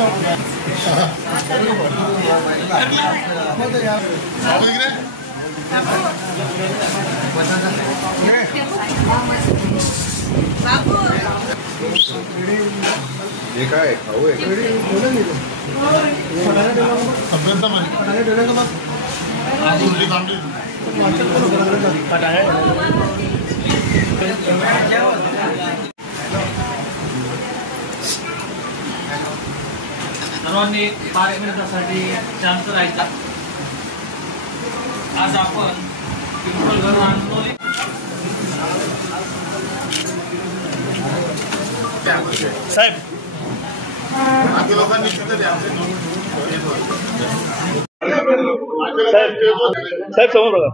हे काय खाऊ आहे सर्वांनी 5 मिनिटांसाठी शांत राहायचा। आज आपण पिंपळगाव आंदोलन साहेब आपल्या लोकांनी साहेब समोर बघा।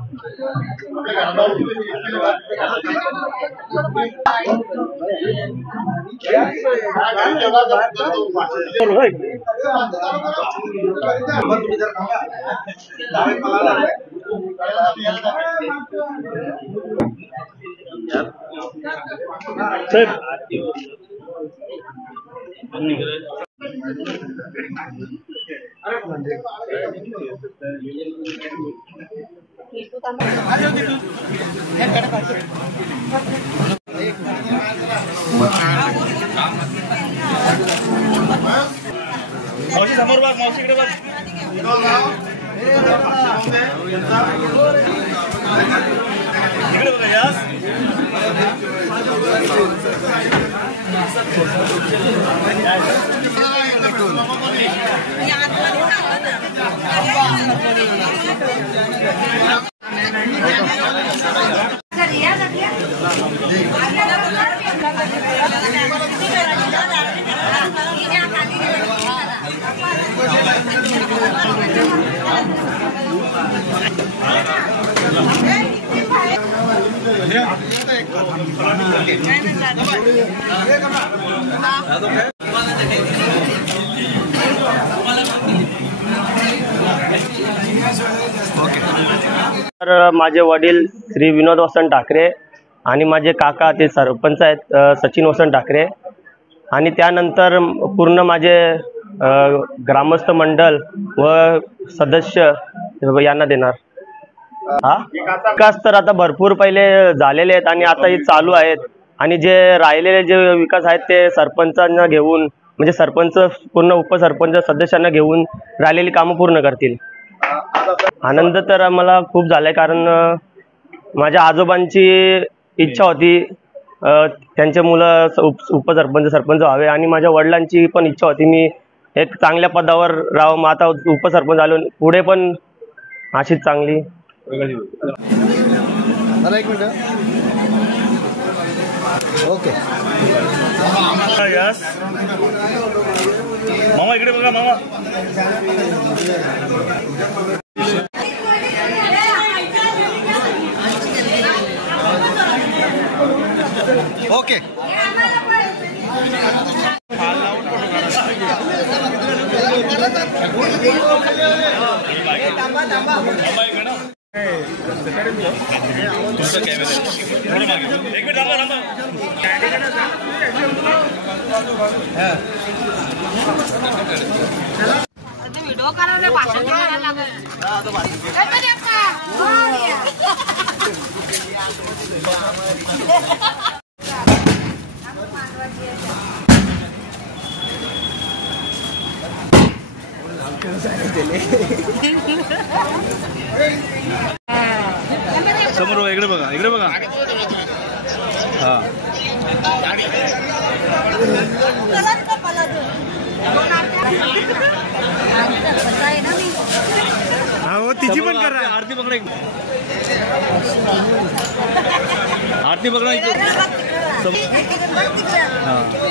मावशी समोर बघ, मावशी इकडे बघ। इकडे बघा यास तर माझे वडील श्री विनोद वसंत ठाकरे आणि माझे काका ते सरपंच आहेत सचिन वसंत ठाकरे आणि त्यानंतर पूर्ण माझे ग्रामस्थ मंडळ व सदस्य यांना देणार। विकास तर आता भरपूर पहिले झालेले आहेत आणि आता हे चालू आहेत आणि जे राहिलेले जे विकास आहेत ते सरपंचांना घेऊन म्हणजे सरपंच पूर्ण उपसरपंच सदस्यांना घेऊन राहिलेली कामं पूर्ण करतील। आनंद तर मला खूप झालाय कारण माझ्या आजोबांची इच्छा होती त्यांचे मुलं उपसरपंच सरपंच व्हावे आणि माझ्या वडिलांची पण इच्छा होती मी एक चांगल्या पदावर राहावं। मग आता उपसरपंच झालो पुढे पण अशीच चांगली ओके यस मामा इकडे बघा मामा। ओके व्हिडिओ करायला भाषण द्यायला लागेल। समोर बघा, इकडे बघा, इकडे बघा। हा हो तिची पण करा आरती पकडा आरती पकडा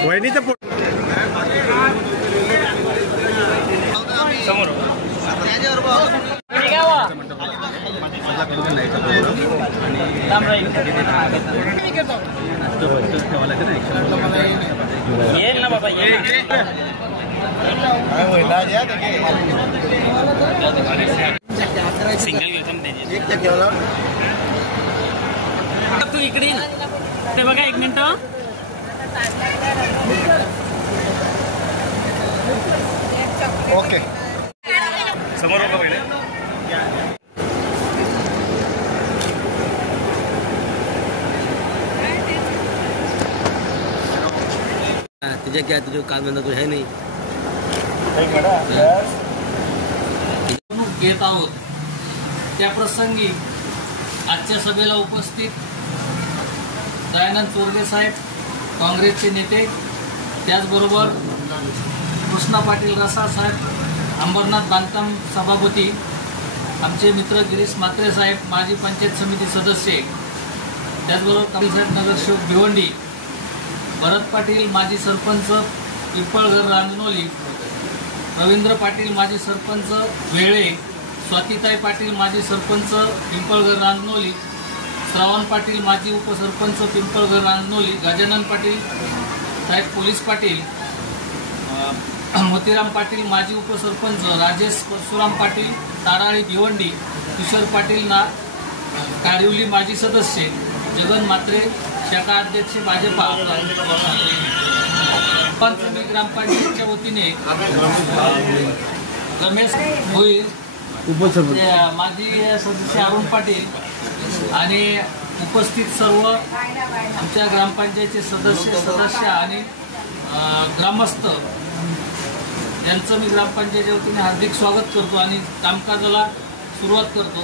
वहिनीचा समोर येईल ना बाबा सिंगल तू इकडे ते बघा 1 मिनिट। 1 मिनिट। ओके समोर उभं पहिले. तुझे क्या तुझे काम धंदा तो है नहीं. घेत आहोत त्या प्रसंगी आजच्या सभेला उपस्थित दयानंद चोरगे साहेब, काँग्रेसचे नेते, त्याचबरोबर कृष्णा पाटील रसाळ साहेब, अंबरनाथ बांधकाम सभापती, आमचे मित्र गिरीश म्हात्रे साहेब, माजी पंचायत समिती सदस्य, त्याचबरोबर कपिल साहेब नगरसेवक भिवंडी, भरत पाटील माजी सरपंच पिंपळघर रांजनोली, रवींद्र पाटील माजी सरपंच वेळे, स्वातीताई पाटील माजी सरपंच पिंपळघर रांजनोली, श्रावण पाटील माजी उपसरपंच पिंपळघर रांजनोली, गजानन पाटील साहेब पोलीस पाटील, मोतीराम पाटील माजी उपसरपंच, राजेश परशुराम पाटील ताराळी भिवंडी, किशोर पाटील काडिवली माजी सदस्य, जगन म्हात्रे शाखा अध्यक्ष भाजपा, पंचमी ग्रामपंचायतच्या वतीने रमेश भोईर, माजी सदस्य अरुण पाटील आणि उपस्थित सर्व आमच्या ग्रामपंचायतचे सदस्य आणि ग्रामस्थ यांचं मी ग्रामपंचायतच्या वतीने हार्दिक स्वागत करतो आणि कामकाजाला सुरुवात करतो.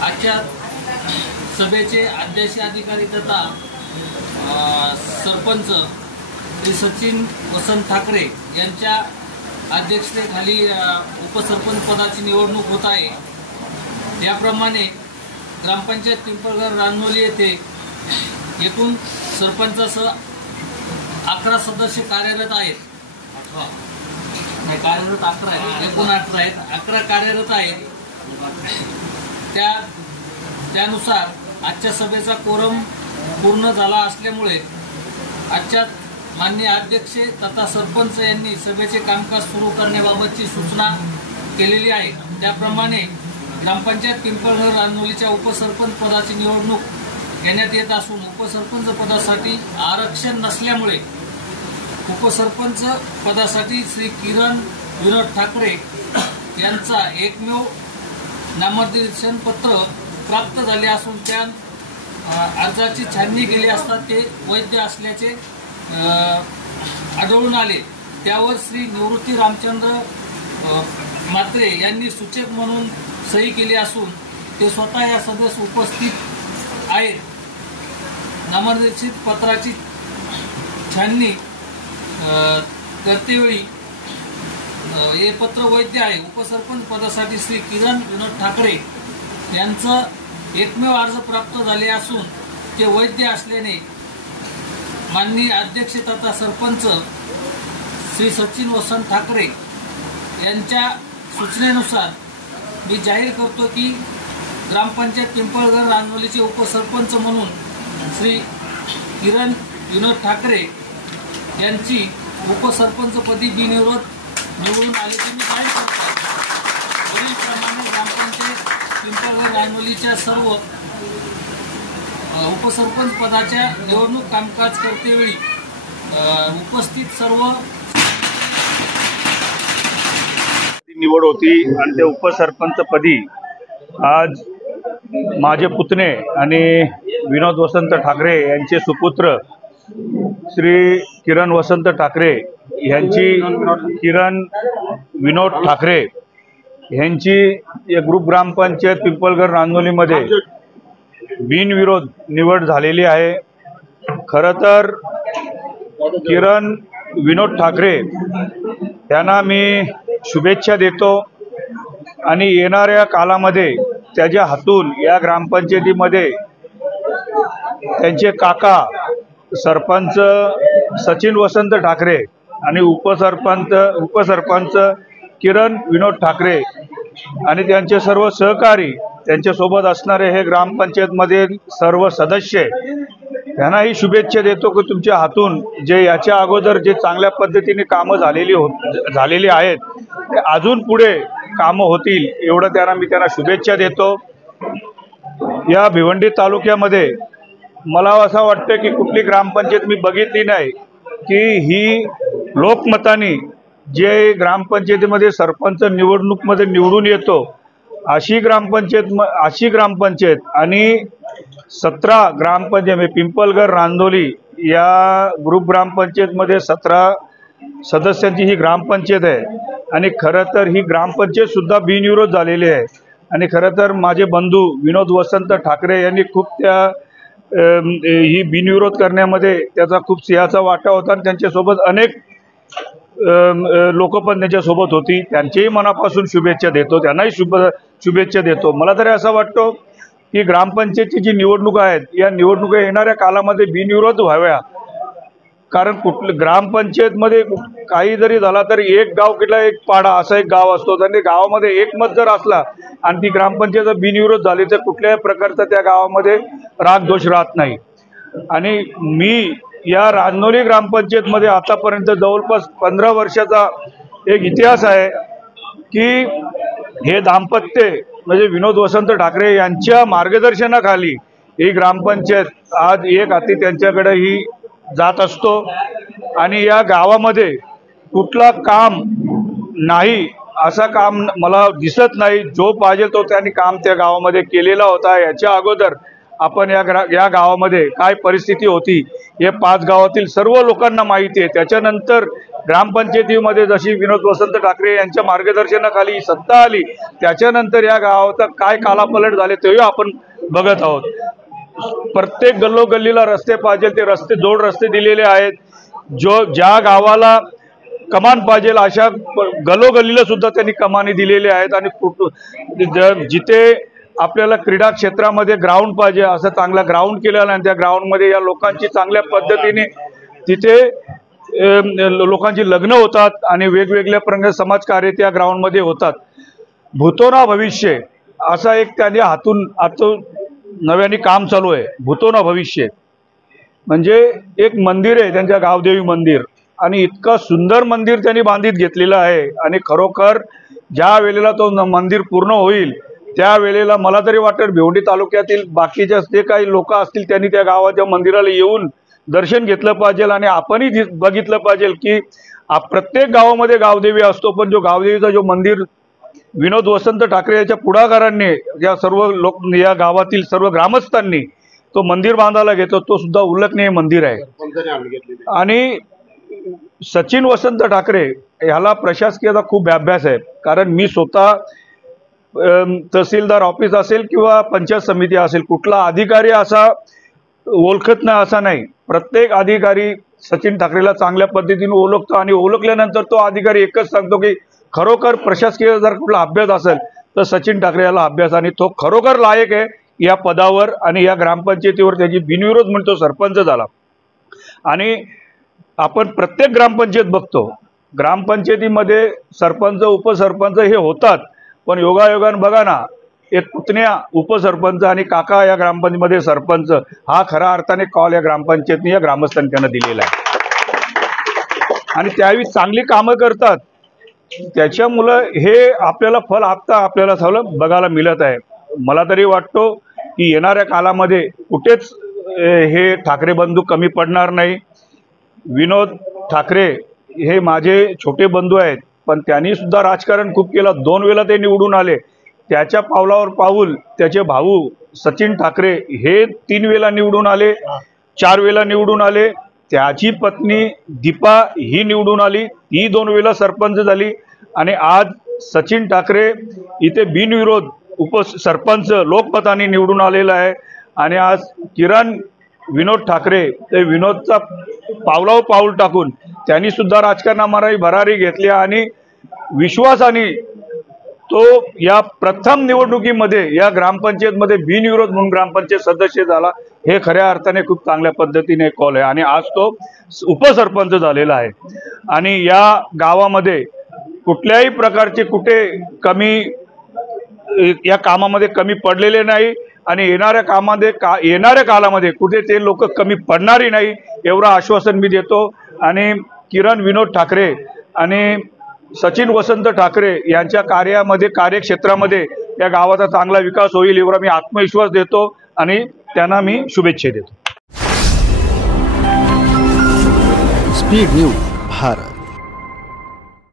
आजच्या सभेचे अध्यक्ष अधिकारी तथा सरपंच श्री सचिन वसंत ठाकरे यांच्या अध्यक्षतेखाली उपसरपंच पदाची निवडणूक होत आहे. याप्रमाणे ग्रामपंचायत पिंपळघर रांजनोली येथे एकूण सरपंचासह 11 सदस्य कार्यरत आहेत. कार्यरत 11 आहेत, एकूण 18 आहेत, 11 कार्यरत आहेत. त्यानुसार आजच्या सभेचा कोरम पूर्ण झाला असल्यामुळे आजच्या माननीय अध्यक्ष तथा सरपंच यांनी सभेचे कामकाज सुरू करण्याबाबतची सूचना केलेली आहे. त्याप्रमाणे ग्रामपंचायत पिंपळघर रांजनोलीच्या उपसरपंच पदाची निवडणूक घेण्यात येत असून उपसरपंच पदासाठी आरक्षण नसल्यामुळे उपसरपंच पदासाठी श्री किरण विनोद ठाकरे यांचा एकमेव नामनिर्देशन पत्र प्राप्त झाले असून त्या अर्जाची छाननी केली असता ते वैध असल्याचे आढळून आले. त्यावर श्री निवृत्ती रामचंद्र म्हात्रे यांनी सूचक म्हणून सही केली असून ते स्वतः या सदस्य उपस्थित आहेत. नामनिर्देशित पत्राची छाननी करतेवेळी हे पत्र वैध आहे. उपसरपंच पदासाठी श्री किरण विनोद ठाकरे यांचं एकमेव अर्ज प्राप्त झाले असून ते वैध असल्याने माननीय अध्यक्ष तथा सरपंच श्री सचिन वसंत ठाकरे यांच्या सूचनेनुसार मी जाहीर करतो की ग्रामपंचायत पिंपळघर रांजनोलीचे उपसरपंच म्हणून श्री किरण विनोद ठाकरे यांची उपसरपंचपदी बिनविरोध निवडून आल्याचे मी जाहीर करतो. वरीलप्रमाणे ग्रामपंचायत पिंपळघर रांजनोलीच्या सर्व उपसरपंच पदाच्या निवडणूक कामकाज करतेवेळी उपस्थित सर्व निवड होती आणि त्या उपसरपंचपदी आज माझे पुतणे आणि विनोद वसंत ठाकरे यांचे सुपुत्र श्री किरण वसंत ठाकरे यांची किरण विनोद ठाकरे यांची एक ग्रुप ग्रामपंचायत पिंपळघर रांजनोलीमध्ये बिनविरोध निवड झालेली आहे. खरं तर किरण विनोद ठाकरे यांना मी शुभेच्छा देतो आणि येणाऱ्या कालामध्ये त्याच्या हातून या ग्रामपंचायतीमध्ये त्यांचे काका सरपंच सचिन वसंत ठाकरे आणि उपसरपंच किरण विनोद ठाकरे आणि त्यांचे सर्व सहकारी त्यांच्यासोबत असणारे हे ग्रामपंचायतमध्ये सर्व सदस्य यांनाही शुभेच्छा देतो की तुमच्या हातून जे याच्या अगोदर जे चांगल्या पद्धतीने कामं झालेली आहेत ते अजून पुढे कामं होतील एवढं मी त्यांना शुभेच्छा देतो. या भिवंडी तालुक्यामध्ये मला असं वाटतं की कुठली ग्रामपंचायत मी बघितली नाही की ही लोकमताने जे ग्रामपंचायतीमध्ये सरपंच निवडणूकमध्ये निवडून येतो अशी ग्रामपंचायत आणि 17 ग्रामपंचायत म्हणजे पिंपलगर रांदोली या ग्रुप ग्रामपंचायतमध्ये 17 सदस्यांची ही ग्रामपंचायत आहे आणि खरं तर ही ग्रामपंचायत सुद्धा बिनविरोध झालेली आहे आणि खरं तर माझे बंधू विनोद वसंत ठाकरे यांनी खूप ही बिनविरोध करण्यामध्ये त्याचा खूप सिंहाचा वाटा होता आणि त्यांच्यासोबत अनेक लोक पण त्यांच्यासोबत होती. त्यांचेही मनापासून शुभेच्छा देतो, त्यांनाही शुभेच्छा देतो. मला तरी असं वाटतं की ग्रामपंचायतची जी निवडणूक आहेत या निवडणुका येणाऱ्या कालामध्ये बिनविरोध व्हाव्या. कारण ग्रामपंचायतमध्ये काही जरी झाला तरी एक गाव किंवा एक पाडा असा एक गाव असतो आणि गावामध्ये एकमत जर असला आणि ती ग्रामपंचायत बिनविरोध झाली तर कुठल्याही प्रकारचा त्या गावामध्ये रागद्वेष राहत नाही. आणि मी या रांजनोली ग्रामपंचायतमध्ये आतापर्यंत जवळपास 15 वर्षाचा एक इतिहास आहे की हे दाम्पत्य म्हणजे विनोद वसंत ठाकरे यांच्या मार्गदर्शनाखाली ही ग्रामपंचायत आज एक हाती त्यांच्याकडे ही जात असतो आणि या गावामध्ये कुठला काम नाही असा काम मला दिसत नाही. जो पाहिजे तो त्यांनी काम त्या गावामध्ये केलेला होता. याच्या अगोदर आपण या गावामध्ये काय परिस्थिती होती हे 5 गावातील सर्व लोकांना माहिती आहे. त्याच्यानंतर ग्रामपंचायतीमध्ये जशी विनोद वसंत ठाकरे यांच्या मार्गदर्शनाखाली सत्ता आली त्याच्यानंतर या गावाचा काय कालापलट झाले तेही आपण बघत आहोत. प्रत्येक गल्लोगल्लीला रस्ते पाहिजे ते रस्ते जोड रस्ते दिलेले आहेत. ज्या गावाला कमान पाहिजे अशा गल्लोगल्लीला सुद्धा त्यांनी कमानी दिलेल्या आहेत आणि जिथे आपल्याला क्रीडा क्षेत्रामध्ये ग्राउंड पाहिजे असं चांगला ग्राउंड केलेला आहे. त्या ग्राउंडमध्ये या लोकांची चांगल्या पद्धतीने तिथे लोकांची लग्न होतात आणि वेगवेगळ्या प्रकारचे समाजकार्य त्या ग्राउंडमध्ये होतात. भूतोना भविष्य असा एक त्यांनी हातून नव्याने काम चालू आहे. भूतोना भविष्य म्हणजे एक मंदिर आहे त्यांच्या गावदेवी मंदिर आणि इतकं सुंदर मंदिर त्यांनी बांधित घेतलेलं आहे आणि खरोखर ज्या वेळेला तो मंदिर पूर्ण होईल त्यावेळेला मला तरी वाटतं भिवंडी तालुक्यातील बाकीचे जे काही लोक असतील त्यांनी त्या गावाच्या मंदिराला येऊन दर्शन घेतलं पाहिजे आणि आपणही बघितलं पाहिजे की प्रत्येक गावामध्ये गावदेवी असतो पण जो गावदेवीचा जो मंदिर विनोद वसंत ठाकरे याच्या पुढाकारांनी या सर्व या गावातील सर्व ग्रामस्थांनी तो मंदिर बांधायला घेतलं तो सुद्धा उल्लेखनीय मंदिर आहे. आणि सचिन वसंत ठाकरे ह्याला प्रशासकीयाचा खूप अभ्यास आहे. कारण मी स्वतः तहसीलदार ऑफिस असेल किंवा पंचायत समिती असेल कुठला अधिकारी असा ओळखत नाही असा नाही. प्रत्येक अधिकारी सचिन ठाकरेला चांगल्या पद्धतीने ओळखतो आणि ओळखल्यानंतर तो अधिकारी एकच सांगतो की खरोखर प्रशासकीय जर कुठला अभ्यास असेल तर सचिन ठाकरे याला अभ्यास आणि तो खरोखर लायक आहे या पदावर आणि या ग्रामपंचायतीवर त्याची बिनविरोध म्हणतो सरपंच झाला. आणि आपण प्रत्येक ग्रामपंचायत बघतो ग्रामपंचायतीमध्ये सरपंच उपसरपंच हे होतात पण योगायोगाने बघा ना एक पुतण्या उपसरपंच आणि काका या ग्रामपंचायतीमध्ये सरपंच हा खऱ्या अर्थाने कॉल या ग्रामपंचायतीने या ग्रामस्थांनी त्यांना दिलेला आहे आणि त्यावेळी चांगली कामं करतात. त्याच्यामुळं हे आपल्याला फल आपल्याला सगळं बघायला मिळत आहे. मला तरी वाटतो की येणाऱ्या कालामध्ये कुठेच हे ठाकरे बंधू कमी पडणार नाही. विनोद ठाकरे हे माझे छोटे बंधू आहेत पण त्यांनी सुद्धा राजकारण खूप केलं. 2 वेळा ते निवडून आले. त्याच्या पावलावर पाऊल त्याचे भाऊ सचिन ठाकरे हे 3 वेळा निवडून आले, 4 वेळा निवडून आले. त्याची पत्नी दीपा ही निवडून आली, ही 2 वेळा सरपंच झाली आणि आज सचिन ठाकरे इथे बिनविरोध उपसरपंच लोकमताने निवडून आलेला आहे. आणि आज किरण विनोद ठाकरे ते विनोदचा पावलावर पाऊल टाकून त्यांनी सुद्धा राजकारणामध्ये भरारी घेतली आणि विश्वासाने तो या प्रथम निवडणुकीमध्ये या ग्रामपंचायतमध्ये बिनविरोध म्हणून ग्रामपंचायत सदस्य झाला. हे खऱ्या अर्थाने खूप चांगल्या पद्धतीने कॉल आहे आणि आज तो उपसरपंच झालेला आहे. आणि या गावामध्ये कुठल्याही प्रकारचे कुठे कमी या कामामध्ये कमी पडलेले नाही आणि येणाऱ्या कालामध्ये कुठे ते लोक कमी पडणारही नाही एवढं आश्वासन मी देतो. आणि किरण विनोद ठाकरे आणि सचिन वसंत ठाकरे यांच्या कार्यक्षेत्रामध्ये या गावाचा चांगला विकास होईल एवढा मी आत्मविश्वास देतो आणि त्यांना मी शुभेच्छा देतो. Speed news Bharat.